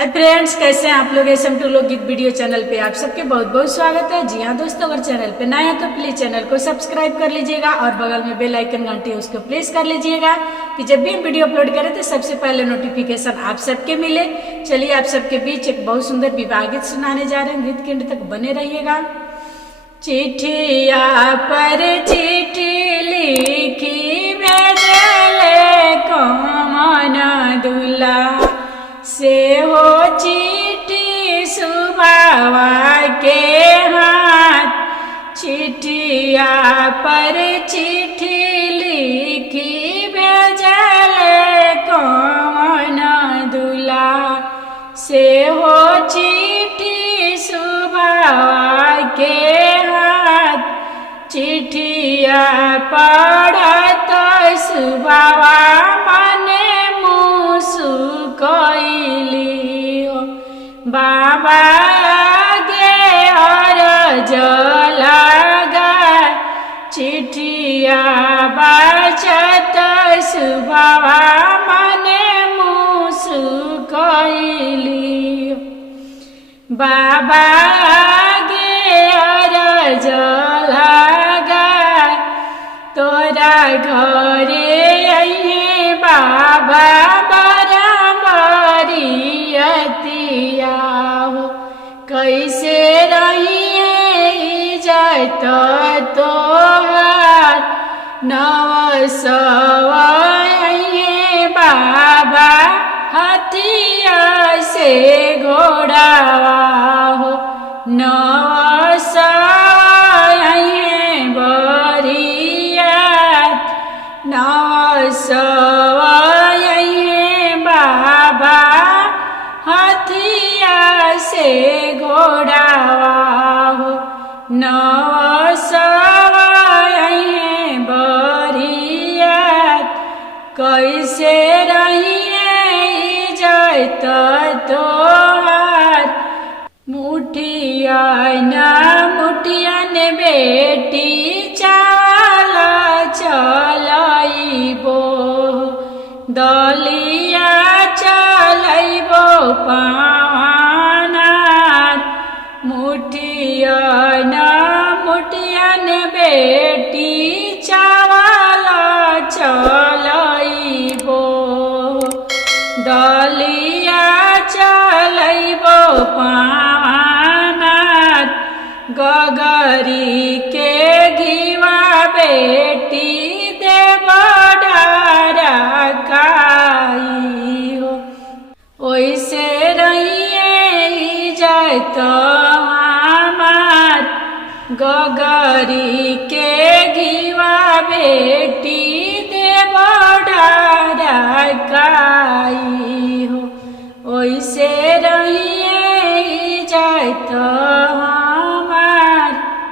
Hi friends, कैसे हैं आप लोग। SM2 लोकगीत वीडियो चैनल पे आप सबके बहुत बहुत स्वागत है। जी हाँ दोस्तों, अगर चैनल पे नया है तो प्लीज चैनल को सब्सक्राइब कर लीजिएगा और बगल में बेल आइकन घंटी है उसको प्रेस कर लीजिएगा कि जब भी हम वीडियो अपलोड करें तो सबसे पहले नोटिफिकेशन आप सबके मिले। चलिए आप सबके बीच एक बहुत सुंदर विवाह गीत सुनाने जा रहे हैं। गीत के अंत तक बने रहिएगा। चिट्ठिया पर चिट्ठी लिखी भेजले कौन दूल्हा से हो चिट्ठी सुबावा के हाथ। चिट्ठिया पर चिट्ठी लिखी भेजले कौन दूल्हा से हो चिट्ठी सुबावा के हाथ। चिट्ठिया पढ़त सुबावा मने मुसुकैली हो बाबा गे अरज लगा। चिट्ठिया बाचत सुबावा मने मुसुकैली बाबा गे अरज लगा। तोरा घरे अइहे बाबा बरियतिया हो। कैसे रहिए इज्जत तोहार नवसवा अइहे बाबा हथिया से घोड़ावा हो। नवसवा अइहे बरियत नवसवा अइहे बाबा हथिया से घोड़ावा हो। नवसवा अइहे बरियत कैसे रहिए इज्जत तोहार। मुठिया न मुठियन बेटी चावल चलैबो दलिया चलैबो पावनार। मुठिया न मुठियन बेटी चावल चलैबो दलिया चलैबो पावनार। गगरी के घीवा बेटी देव डरकाई हो। ओइसे रहिए इज्जत हमार। गगरी के घीवा बेटी देव डरकाई हो। ओइसे